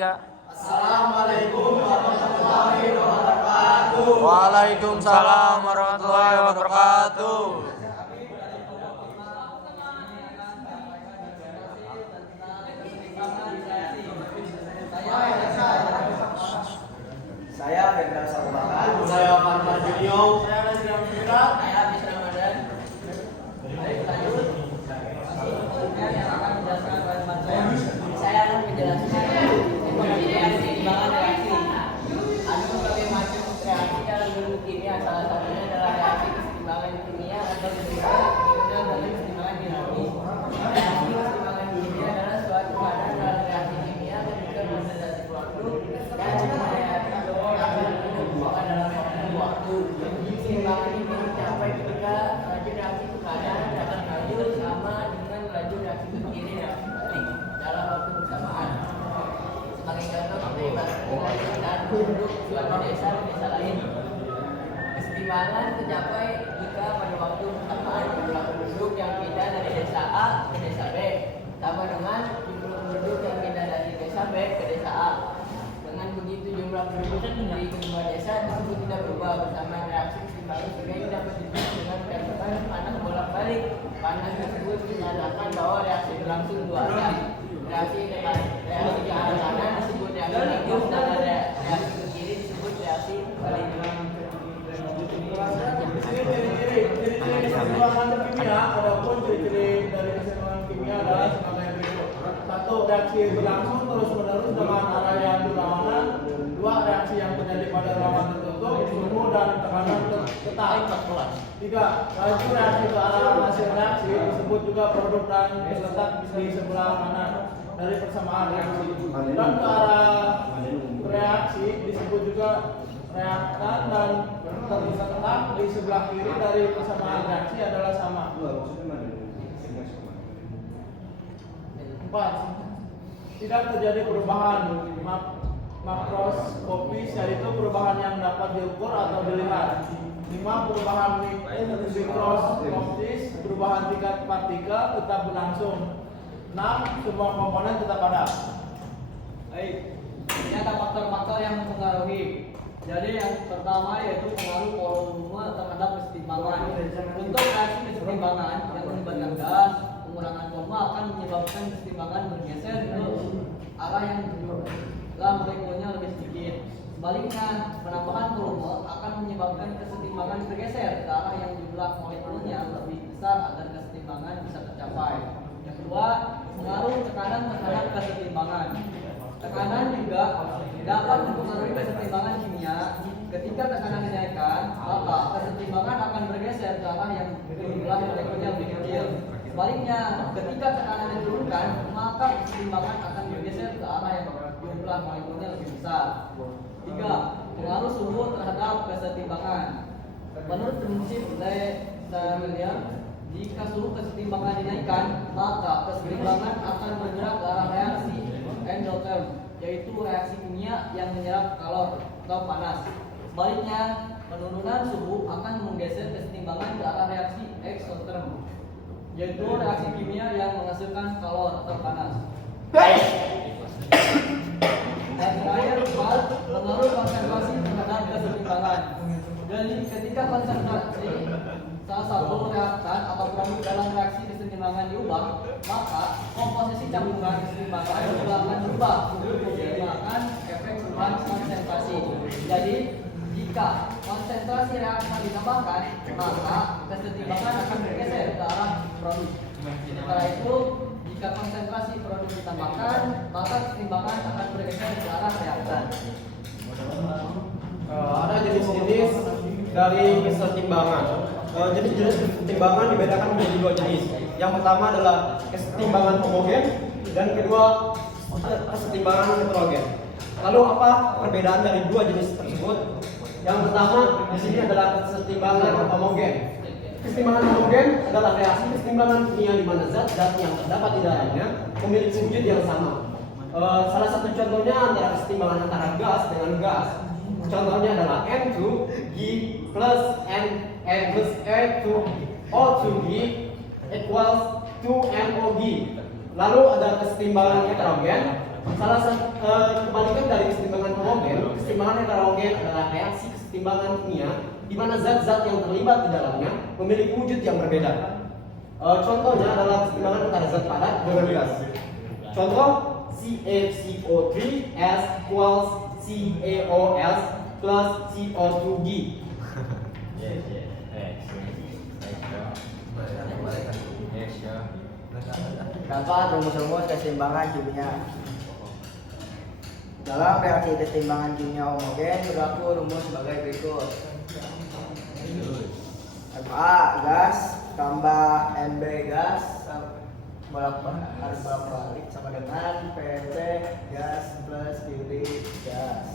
Ya. Assalamualaikum warahmatullahi wabarakatuh. Waalaikumsalam warahmatullahi wabarakatuh. Saya Ferdinand Sabubakan. Saya Farman Junior. Saya Nasir Surat. Saya Abis Ramadan. Baik, lanjut. Yang akan menjelaskan kepada saya. Saya akan menjelaskan pengertian keseimbangan reaksi. Ada berbagai macam reaksi dalam ilmu kimia. Salah satunya adalah reaksi keseimbangan kimia atau disebut dalam keseimbangan dinamis. Reaksi keseimbangan kimia adalah suatu keadaan dalam reaksi kimia yang mengandalkan waktu dan dalam waktu. Keseimbangan ini dicapai ketika laju reaksi ke kanan dapat maju sama dengan laju reaksi ke kiri dan balik dalam waktu bersamaan. Sebagai contoh, kita ibaratkan dan penduduk suatu desa dan desa lain. Keseimbangan tercapai jika pada waktu bersamaan jumlah penduduk yang pindah dari desa A ke desa B sama dengan jumlah penduduk yang pindah dari desa B ke desa A. Dengan begitu jumlah penduduk di kedua desa tersebut tidak berubah bersama reaksi keseimbangan juga yang dapat disebut dengan reaksi panas bolak-balik. Panas tersebut menyatakan bahwa reaksi berlangsung dua arah. Reaksi ke arah kanan disebut reaksi bagus dan reaksi ke kiri disebut reaksi sebaliknya. Ciri-ciri keseimbangan kimia adapun ciri-ciri dari keseimbangan kimia adalah sebagai berikut. Satu, reaksi berlangsung terus-menerus dengan arah yang berlawanan. Dua, reaksi yang terjadi pada ruangan tertutup, suhu dan tekanan tetap. Tiga, laju reaksi ke arah hasil reaksi disebut juga produk dan terletak di sebelah kanan dari persamaan reaksi. Dan ke arah reaksi disebut juga reaktan dan terletak di sebelah kiri dari persamaan reaksi adalah sama. Empat, tidak terjadi perubahan makroskopis, yaitu perubahan yang dapat diukur atau dilihat. 5, perubahan mikroskopis, perubahan tingkat partikel tetap berlangsung. 6, semua komponen tetap ada. Baik, ini ada faktor-faktor yang mempengaruhi. Jadi yang pertama yaitu pengaruh volume terhadap kesetimbangan. Untuk reaksi kesetimbangan yang melibatkan gas, pengurangan volume akan menyebabkan kesetimbangan bergeser ke arah yang jumlah molekulnya lebih sedikit. Sebaliknya, penambahan volume akan menyebabkan kesetimbangan bergeser ke arah yang jumlah molekulnya lebih besar agar kesetimbangan bisa tercapai. Yang kedua, pengaruh tekanan terhadap kesetimbangan. Tekanan juga dapat mempengaruhi kesetimbangan kimia. Ketika tekanan dinaikkan, maka kesetimbangan akan bergeser ke arah yang jumlah molekulnya lebih kecil. Sebaliknya, ketika tekanan diturunkan, maka kesetimbangan akan bergeser ke arah yang jumlah molekulnya lebih besar. 3. Pengaruh suhu terhadap kesetimbangan. Menurut prinsip Lenzler, jika suhu kesetimbangan dinaikkan, maka kesetimbangan akan bergerak ke arah reaksi endotherm, yaitu reaksi kimia yang menyerap kalor atau panas. Sebaliknya, penurunan suhu akan menggeser kesetimbangan ke arah reaksi exotherm, yaitu reaksi kimia yang menghasilkan kalor atau panas. Dan terakhir, pengaruh konsentrasi terhadap kesetimbangan. Jadi ketika konsentrasi salah satu reaktan atau produk dalam reaksi kesetimbangan diubah, maka komposisi campuran kesetimbangan juga akan berubah untuk menggunakan efek perubahan konsentrasi. Jadi jika konsentrasi reaktan ditambahkan, maka kesetimbangan akan bergeser ke arah produk. Sementara itu, jika konsentrasi produk ditambahkan, maka kesetimbangan akan bergeser ke arah reaktan. Ada jenis-jenis dari kesetimbangan. Jenis-jenis kesetimbangan dibedakan menjadi dua jenis. Yang pertama adalah kesetimbangan homogen dan kedua kesetimbangan heterogen. Lalu apa perbedaan dari dua jenis tersebut? Yang pertama di sini adalah kesetimbangan homogen. Kesetimbangan homogen adalah reaksi kesetimbangan kimia di mana zat-zat yang terdapat di dalamnya memiliki wujud yang sama. Salah satu contohnya antara kesetimbangan antara gas dengan gas. Contohnya adalah N2G plus N plus A2O2G equals 2NOG. Lalu ada kesetimbangan heterogen. Salah satu kebalikan dari kesetimbangan homogen, kesetimbangan heterogen adalah reaksi kesetimbangan kimia di mana zat-zat yang terlibat di dalamnya memiliki wujud yang berbeda. Contohnya adalah kesetimbangan antara zat padat dengan gas. Contoh CaCO3 equals CaOS plus CO2G. Dapat rumus-rumus keseimbangan kimia. Dalam reaksi keseimbangan kimia homogen berlaku rumus sebagai berikut. Ma gas tambah Mb gas harus bolak-balik sama dengan Pc gas plus Qd gas.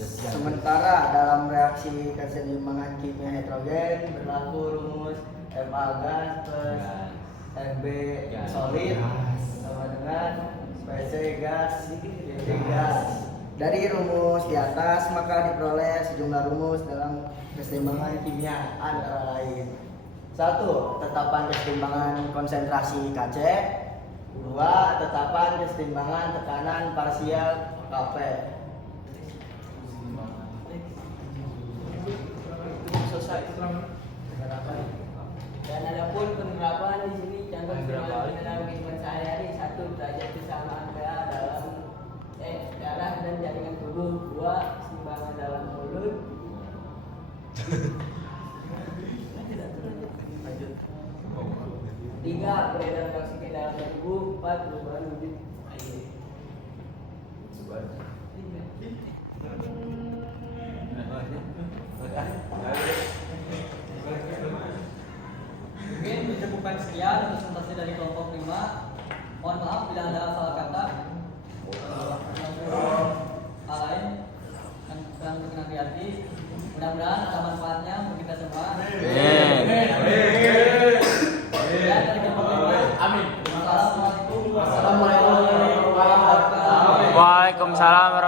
Sementara dalam reaksi keseimbangan kimia heterogen berlaku rumus Ma gas plus Mb solid sama dengan Pc gas Qd gas. Dari rumus di atas maka diperoleh sejumlah rumus dalam keseimbangan kimia antara lain: 1. Tetapan keseimbangan konsentrasi Kc. 2. Tetapan keseimbangan tekanan parsial Kp. Selesai. Dan ada pun penerapan di sini contoh dalam kehidupan sehari-hari. 1. Derajat kesamaan pH dalam darah dan jaringan tubuh. 2. Keseimbangan dalam mulut. 3. Peredaran oksigen dalam tubuh. 4. Perubahan wujud air. Mungkin mencukupkan sekian untuk presentasi dari kelompok 5. Mohon maaf bila ada salah kata. Hal lain yang berkenan di hati. Mudah-mudahan ada manfaatnya untuk kita semua. Dan dari kelompok 5. Amin. Assalamualaikum warahmatullahi wabarakatuh. Waalaikumsalam